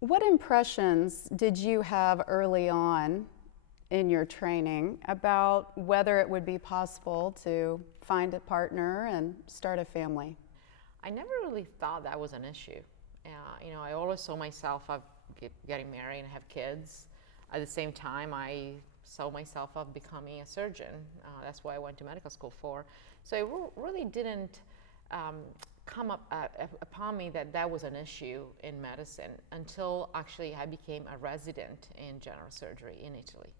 What impressions did you have early on in your training about whether it would be possible to find a partner and start a family? I never really thought that was an issue. I always saw myself getting married and have kids. At the same time, I saw myself of becoming a surgeon. That's why I went to medical school for. So it really didn't come up upon me that that was an issue in medicine until actually I became a resident in general surgery in Italy.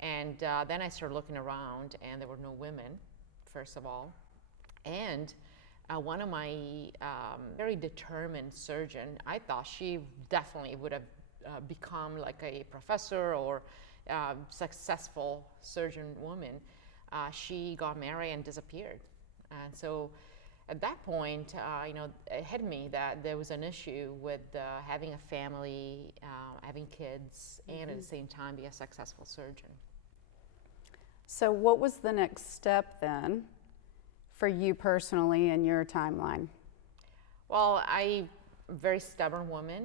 And then I started looking around, and there were no women, first of all. And one of my very determined surgeon, I thought she definitely would have become like a professor or successful surgeon woman. She got married and disappeared. And so at that point, it hit me that there was an issue with having a family, having kids, and at the same time be a successful surgeon. So, what was the next step then for you personally in your timeline? Well, I'm a very stubborn woman,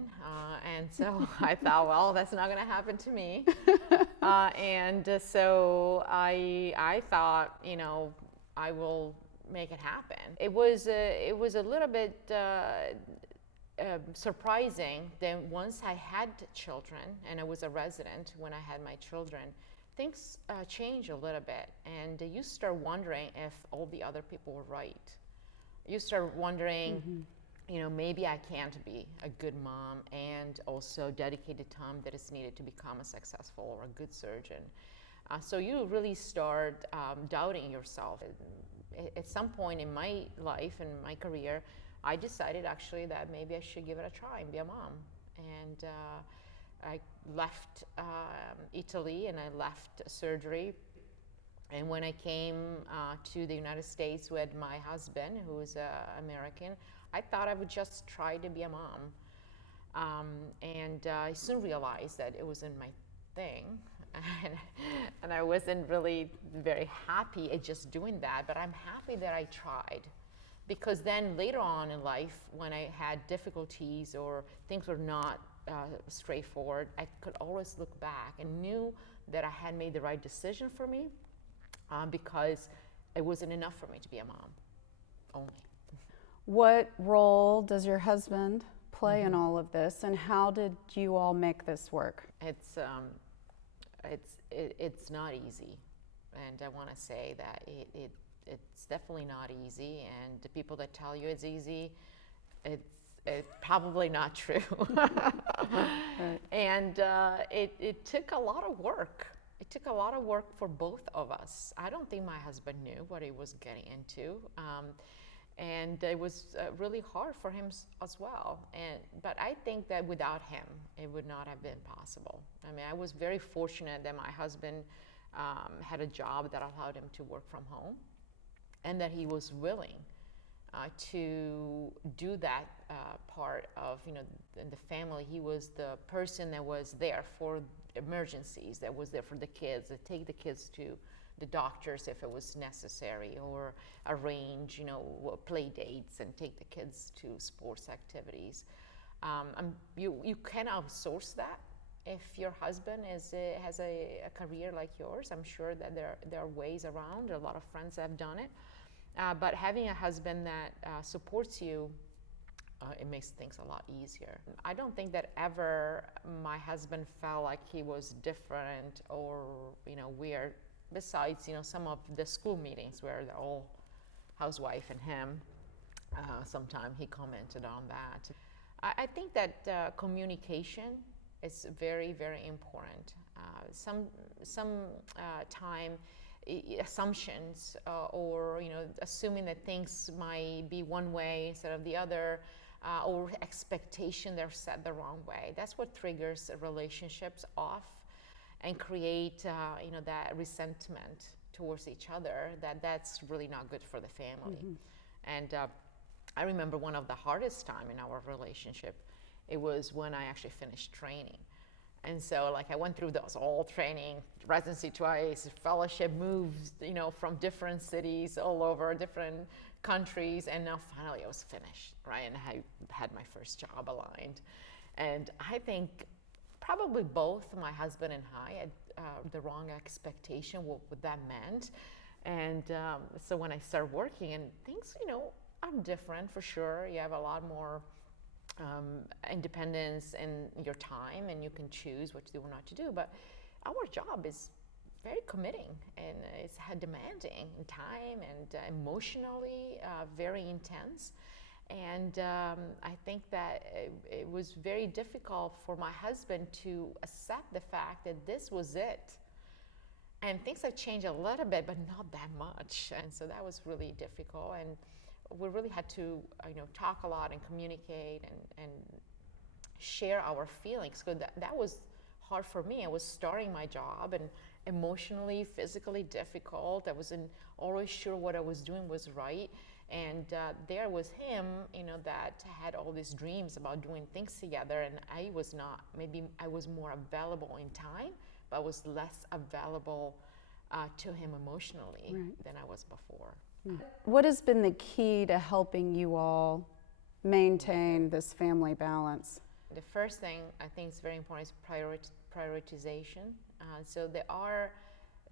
and so I thought, well, that's not going to happen to me. So I thought, I will make it happen. It was a little bit surprising that once I had children, and I was a resident when I had my children, things change a little bit, and you start wondering if all the other people were right. You start wondering, maybe I can't be a good mom and also dedicate the time that is needed to become a successful or a good surgeon. So you really start doubting yourself. At some point in my life and my career, I decided actually that maybe I should give it a try and be a mom. And I left Italy and I left surgery. And when I came to the United States with my husband, who is American, I thought I would just try to be a mom. I soon realized that it wasn't my thing. And I wasn't really very happy at just doing that, but I'm happy that I tried. Because then later on in life, when I had difficulties or things were not straightforward, I could always look back and knew that I had made the right decision for me because it wasn't enough for me to be a mom only. What role does your husband play in all of this, and how did you all make this work? It's not easy, and I want to say that it's definitely not easy, and the people that tell you it's easy, it's probably not true. Right. And it took a lot of work. It took a lot of work for both of us. I don't think my husband knew what he was getting into. And it was really hard for him as well. But I think that without him, it would not have been possible. I mean, I was very fortunate that my husband had a job that allowed him to work from home, and that he was willing to do that part of, in the family. He was the person that was there for emergencies, that was there for the kids, that take the kids to the doctors if it was necessary, or arrange, play dates and take the kids to sports activities. You can outsource that if your husband has a career like yours. I'm sure that there are ways around. A lot of friends have done it. But having a husband that supports you, it makes things a lot easier. I don't think that ever my husband felt like he was different or weird. Besides, some of the school meetings where they're all housewife and him, sometime he commented on that. I think that communication is very, very important. Some time assumptions or assuming that things might be one way instead of the other, or expectation they're set the wrong way. That's what triggers relationships off and create that resentment towards each other, that's really not good for the family. And I remember one of the hardest time in our relationship, it was when I actually finished training. And so I went through those all training, residency twice, fellowship, moves, from different cities all over, different countries, and now finally I was finished, right? And I had my first job aligned. And I think probably both my husband and I had the wrong expectation what that meant. And so when I started working, and things, are different for sure. You have a lot more independence in your time, and you can choose what to do or not to do. But our job is very committing, and it's demanding in time and emotionally very intense. And I think that it was very difficult for my husband to accept the fact that this was it. And things have changed a little bit, but not that much. And so that was really difficult. And we really had to, talk a lot and communicate and share our feelings. Because that was hard for me. I was starting my job and emotionally, physically difficult. I wasn't always sure what I was doing was right. And there was him, that had all these dreams about doing things together, and I was not. Maybe I was more available in time, but I was less available to him emotionally than I was before. What has been the key to helping you all maintain this family balance? The first thing I think is very important is prioritization. So there are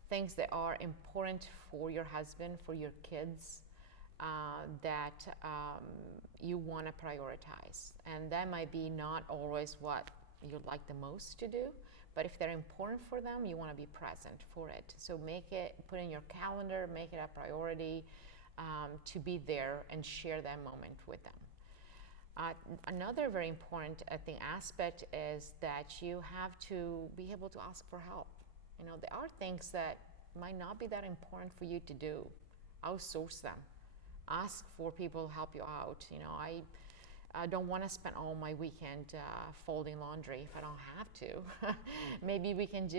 things that are important for your husband, for your kids, that you want to prioritize. And that might be not always what you like the most to do, but if they're important for them, you want to be present for it. So put in your calendar, make it a priority to be there and share that moment with them. Another very important, I think, aspect is that you have to be able to ask for help. There are things that might not be that important for you to do. Outsource them. Ask for people to help you out. I don't want to spend all my weekend folding laundry if I don't have to. Maybe we can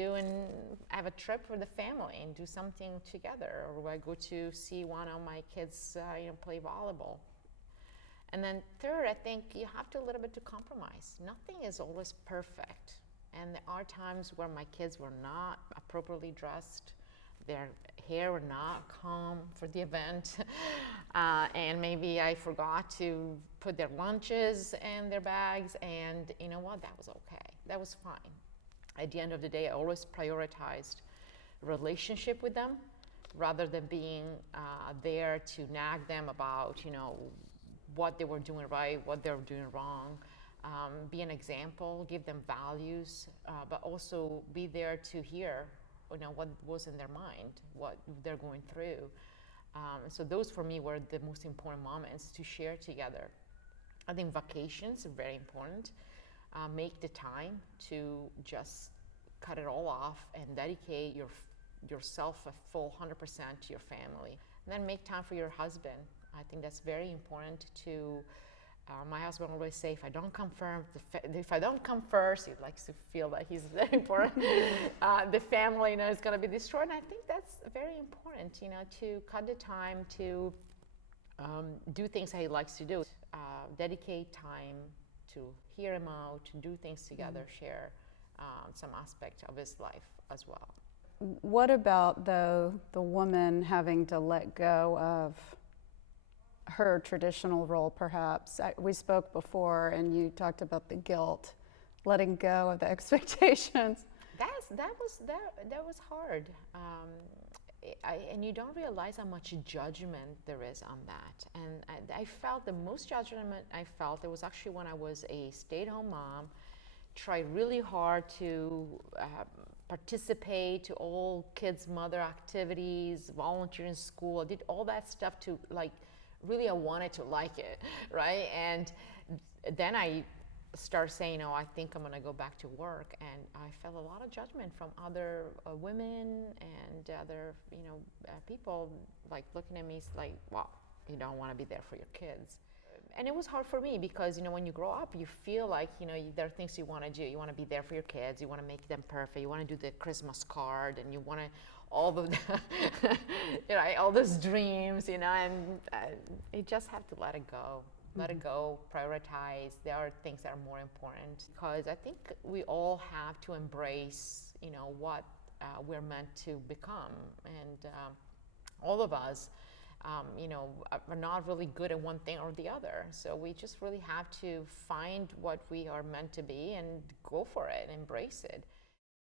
have a trip for the family and do something together, or I go to see one of my kids play volleyball. And then third, I think you have to a little bit to compromise. Nothing is always perfect. And there are times where my kids were not appropriately dressed, their hair were not calm for the event, and maybe I forgot to put their lunches in their bags, and you know what, that was okay. That was fine. At the end of the day, I always prioritized relationship with them rather than being there to nag them about, what they were doing right, what they were doing wrong. Be an example, give them values, but also be there to hear, what was in their mind, what they're going through. So those for me were the most important moments to share together. I think vacations are very important. Make the time to just cut it all off and dedicate yourself a full 100% to your family. And then make time for your husband. I think that's very important to. My husband always say, if I don't come first, he likes to feel that he's very important. The family, is going to be destroyed. And I think that's very important, to cut the time to do things that he likes to do. Dedicate time to hear him out, to do things together, share some aspect of his life as well. What about, though, the woman having to let go of her traditional role, perhaps? We spoke before, and you talked about the guilt, letting go of the expectations. That was hard, and you don't realize how much judgment there is on that. And I felt the most judgment I felt it was actually when I was a stay-at-home mom, tried really hard to participate to all kids' mother activities, volunteer in school. I did all that stuff to really I wanted to like it, right? And then I started saying, I think I'm gonna go back to work, and I felt a lot of judgment from other women and other, people looking at me like, wow, you don't want to be there for your kids. And it was hard for me because, when you grow up, you feel like, there are things you want to do. You want to be there for your kids. You want to make them perfect. You want to do the Christmas card, and you want to all those dreams, and you just have to let it go. Let it go, prioritize. There are things that are more important, because I think we all have to embrace, what we're meant to become. And all of us are not really good at one thing or the other. So we just really have to find what we are meant to be and go for it, embrace it.